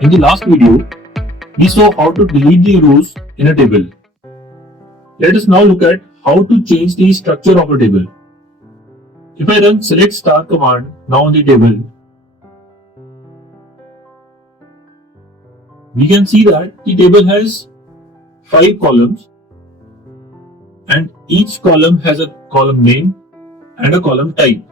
In the last video, we saw how to delete the rows in a table. Let us now look at how to change the structure of a table. If I run select star command now on the table, we can see that the table has 5 columns and each column has a column name and a column type.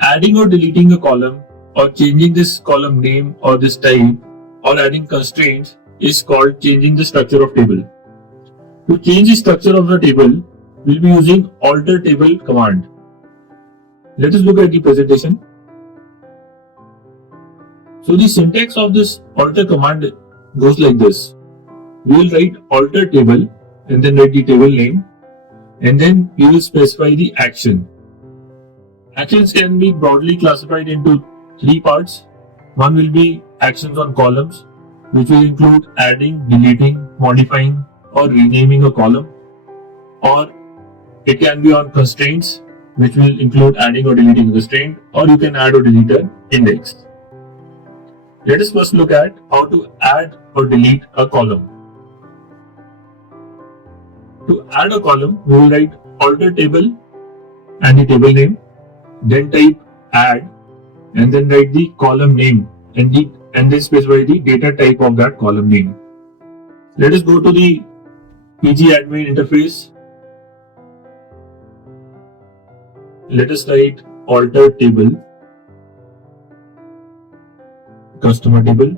Adding or deleting a column or changing this column name or this type or adding constraints is called changing the structure of table. To change the structure of the table, we'll be using alter table command. Let us look at the presentation. So the syntax of this alter command goes like this. We will write alter table and then write the table name, and then we will specify the action. Actions can be broadly classified into 3 parts. One will be actions on columns, which will include adding, deleting, modifying or renaming a column, or it can be on constraints, which will include adding or deleting a constraint, or you can add or delete an index. Let us first look at how to add or delete a column. To add a column, we will write alter table and the table name, then type add and then write the column name and then specify the data type of that column name. Let us go to the PG admin interface. Let us write alter table, customer table.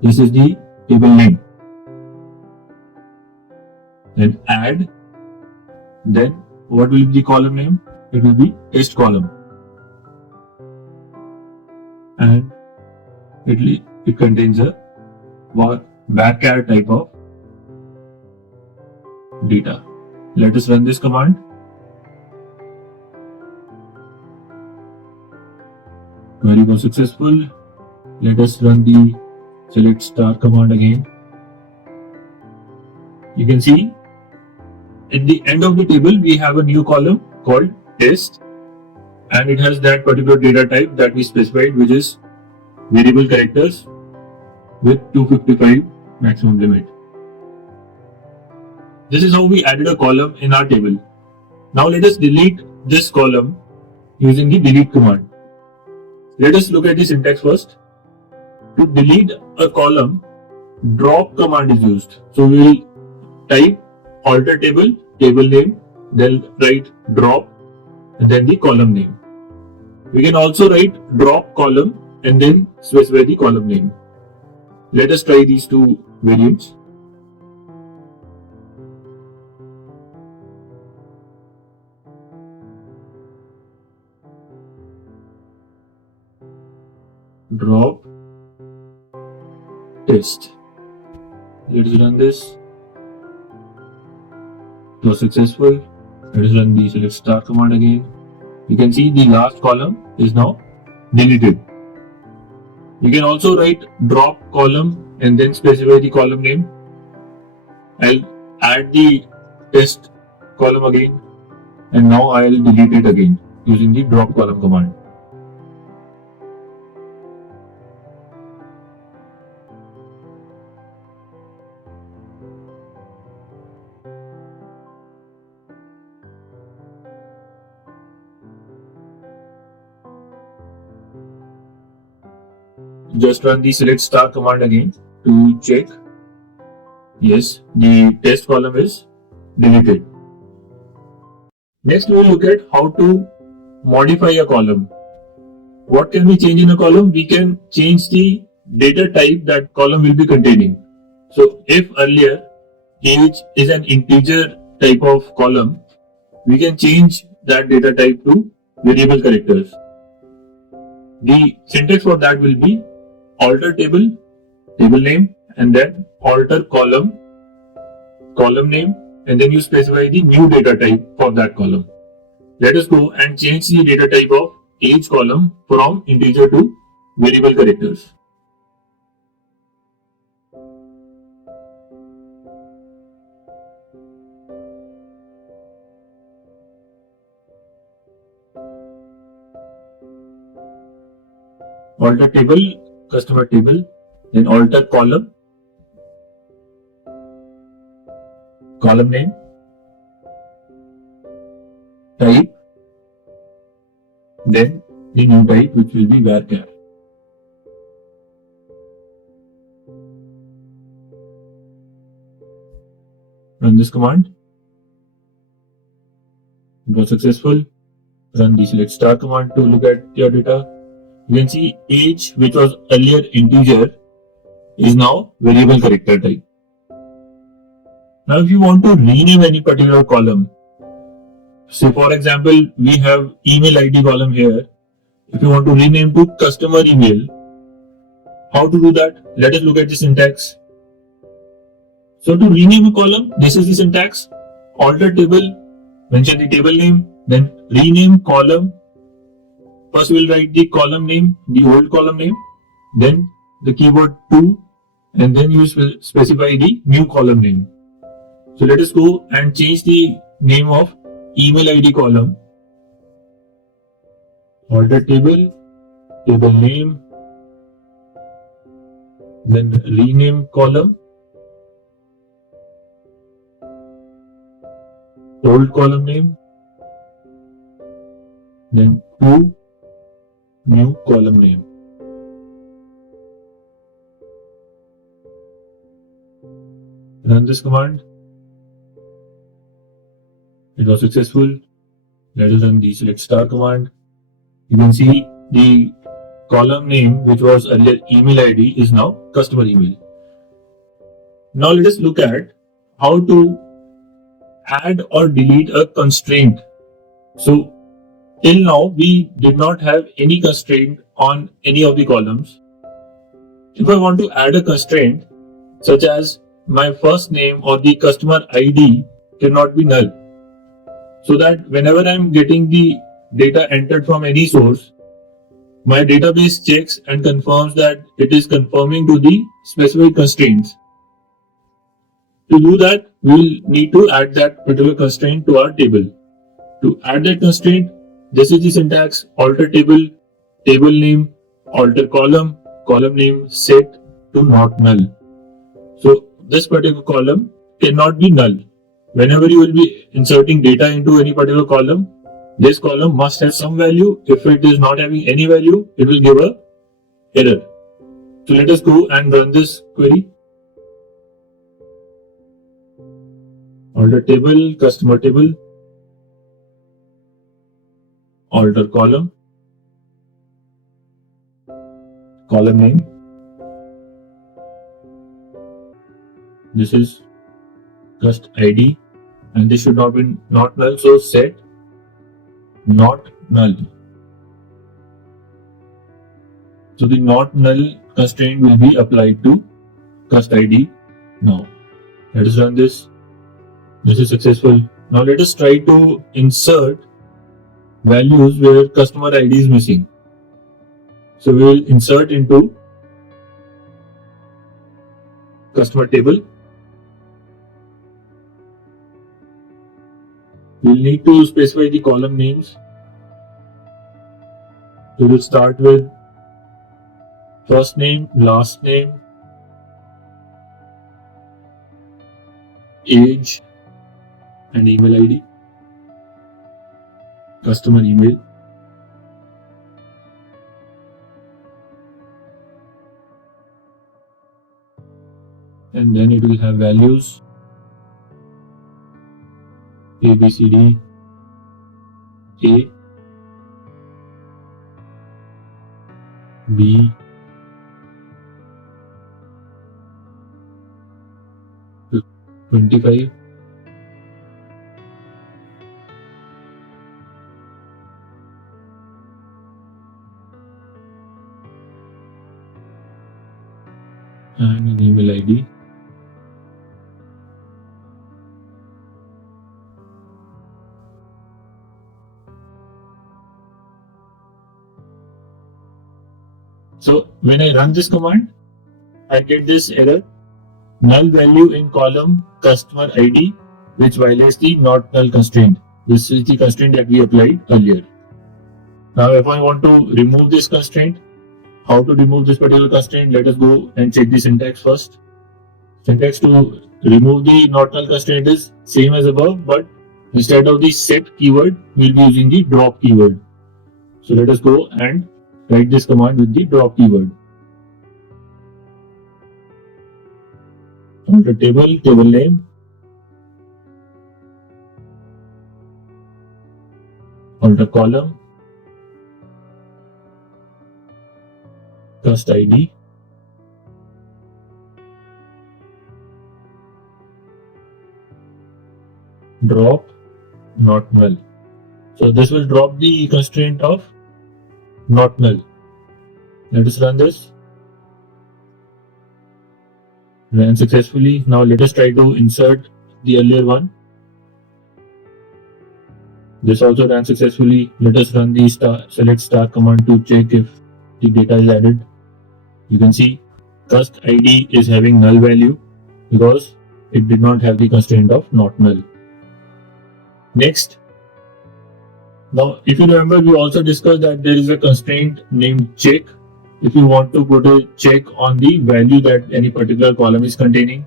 This is the table name. Then add. Then what will be the column name? It will be test column. And it contains a varchar type of data. Let us run this command. Query was successful. Let us run the select star command again. You can see at the end of the table we have a new column called test, and it has that particular data type that we specified, which is variable characters with 255 maximum limit. This is how we added a column in our table. Now let us delete this column using the delete command. Let us look at the syntax first. To delete a column, drop command is used. So we will type alter table, table name, then write drop and then the column name. We can also write drop column and then specify the column name. Let us try these two variants. Drop test. Let's run this. It was successful. Let us run the select star command again. You can see the last column is now deleted. You can also write drop column and then specify the column name. I'll add the test column again, and now I'll delete it again using the drop column command. Just run the select star command again to check. Yes, the test column is deleted. Next, we will look at how to modify a column. What can we change in a column? We can change the data type that column will be containing. So if earlier age is an integer type of column, we can change that data type to variable characters. The syntax for that will be alter table, table name, and then alter column, column name, and then you specify the new data type for that column. Let us go and change the data type of age column from integer to variable characters. alter table, customer table, then alter column, column name, type, then the new type which will be varchar. Run this command. It was successful. Run the select star command to look at your data. You can see age, which was earlier integer, is now variable character type. Now if you want to rename any particular column, say for example, we have email ID column here. If you want to rename to customer email, how to do that? Let us look at the syntax. So to rename a column, this is the syntax. Alter table, mention the table name, then rename column. First we'll write the column name, the old column name, then the keyword to, and then you specify the new column name. So let us go and change the name of email ID column. Alter table, table name, then rename column, old column name, then to, new column name. Run this command. It was successful. Let us run the select star command. You can see the column name, which was earlier email ID, is now customer email. Now let us look at how to add or delete a constraint. So till now we did not have any constraint on any of the columns. If I want to add a constraint such as my first name or the customer ID cannot be null, so that whenever I am getting the data entered from any source, my database checks and confirms that it is conforming to the specific constraints. To do that, we will need to add that particular constraint to our table. To add that constraint, this is the syntax: alter table, table name, alter column, column name set to not null. So this particular column cannot be null. Whenever you will be inserting data into any particular column, this column must have some value. If it is not having any value, it will give a error. So let us go and run this query. Alter table, customer table, alter column, column name. This is cust ID, and this should not be not null. So set not null. So the not null constraint will be applied to cust ID now. Let us run this. This is successful. Now let us try to insert values where customer ID is missing. So we will insert into customer table. We will need to specify the column names. We will start with first name, last name, age, and email ID, customer email, and then it will have values A, B, C, D, A, B, to 25, and an email ID. So when I run this command, I get this error: null value in column customer ID, which violates the not null constraint. This is the constraint that we applied earlier. Now if I want to remove this constraint, how to remove this particular constraint, let us go and check the syntax first. Syntax to remove the not null constraint is same as above, but instead of the set keyword, we'll be using the drop keyword. So let us go and write this command with the drop keyword. Alter table, table name, alter column, cust ID, drop not null. So this will drop the constraint of not null. Let us run this. Ran successfully. Now let us try to insert the earlier one. This also ran successfully. Let us run the select star command to check if the data is added. You can see cust ID is having null value because it did not have the constraint of not null. Next, now if you remember, we also discussed that there is a constraint named check. If you want to put a check on the value that any particular column is containing.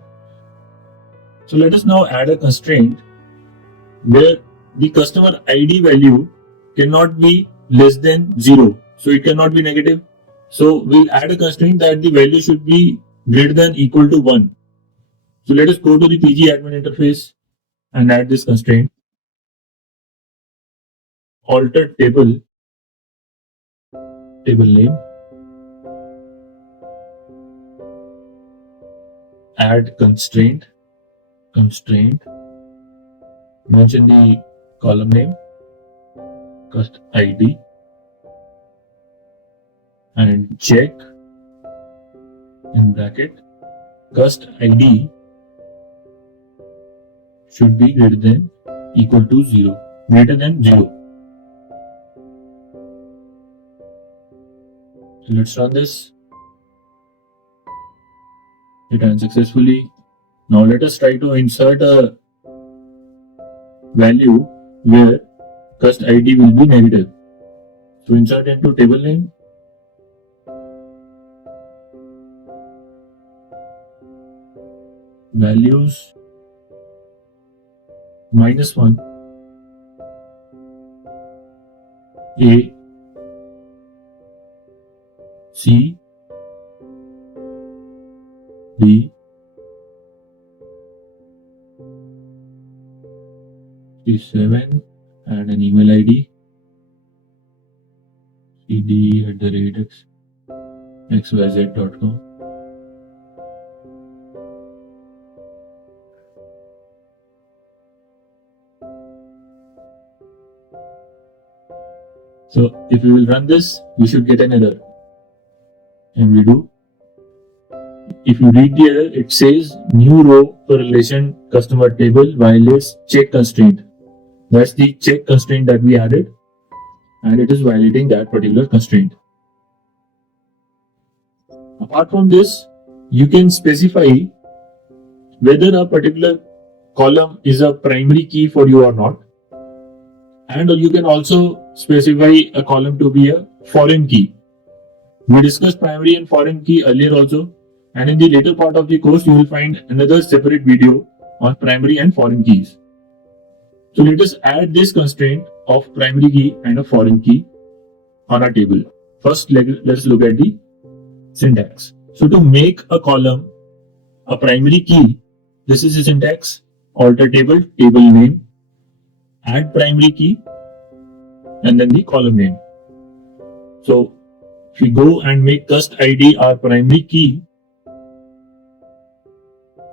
So let us now add a constraint where the customer ID value cannot be less than 0. So it cannot be negative. So we'll add a constraint that the value should be greater than equal to 1. So let us go to the PG admin interface and add this constraint. Alter table, table name, add constraint, mention the column name, cust ID, and check in bracket cust ID should be greater than equal to 0, greater than 0. So let's run this. It ran successfully. Now let us try to insert a value where cust ID will be negative. So insert into table name, values -1, A, C, D, 7, and an email ID cd@xyz.com. So if we will run this, we should get an error, and we do. If you read the error, it says new row correlation customer table violates check constraint. That's the check constraint that we added, and it is violating that particular constraint. Apart from this, you can specify whether a particular column is a primary key for you or not, and you can also specify a column to be a foreign key. We discussed primary and foreign key earlier also, and in the later part of the course you will find another separate video on primary and foreign keys. So let us add this constraint of primary key and a foreign key on our table. First, let's look at the syntax. So to make a column a primary key, this is the syntax: alter table, table name, add primary key, and then the column name. So if we go and make cust ID our primary key,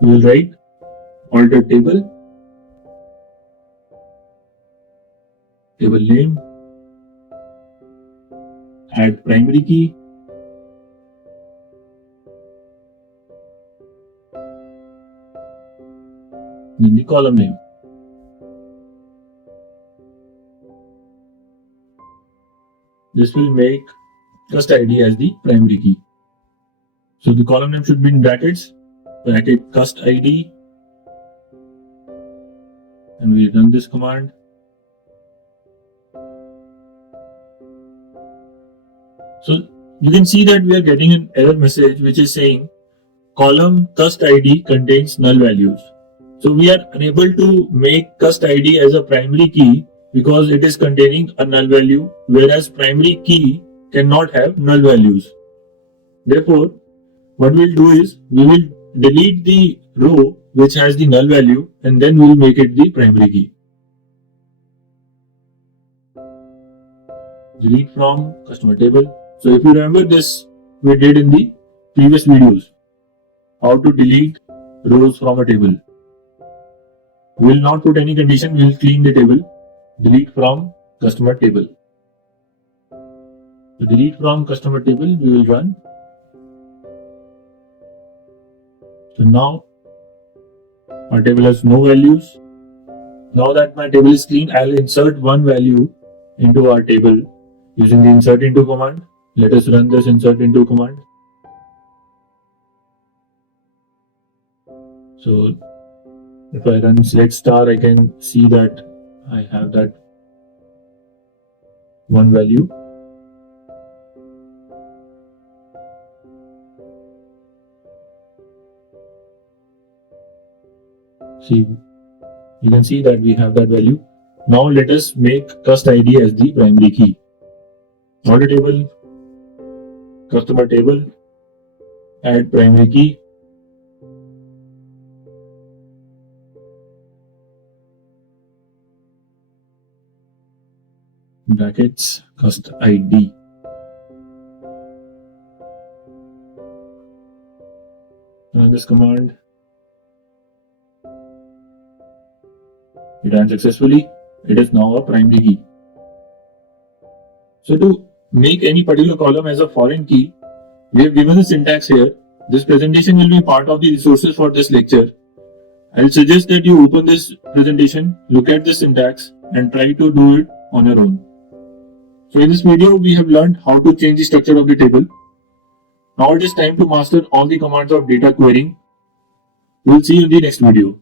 we will write alter table, table name, add primary key, then the column name. This will make cust ID as the primary key. So the column name should be in brackets, bracket cust ID, and we run this command. So you can see that we are getting an error message which is saying column cust ID contains null values. So we are unable to make cust ID as a primary key because it is containing a null value, whereas primary key cannot have null values. Therefore, what we'll do is we will delete the row which has the null value and then we'll make it the primary key. Delete from customer table. So if you remember this, we did in the previous videos, how to delete rows from a table. We will not put any condition, we will clean the table. Delete from customer table. So delete from customer table, we will run. So now our table has no values. Now that my table is clean, I'll insert one value into our table using the insert into command. Let us run this insert into command. So if I run select star, I can see that I have that one value. See, you can see that we have that value. Now let us make cust ID as the primary key. Order table, customer table, add primary key. Brackets, cust ID. Run this command. It ran successfully. It is now a primary key. So to make any particular column as a foreign key, we have given the syntax here. This presentation will be part of the resources for this lecture. I'll suggest that you open this presentation, look at the syntax and try to do it on your own. So in this video, we have learned how to change the structure of the table. Now it is time to master all the commands of data querying. We'll see you in the next video.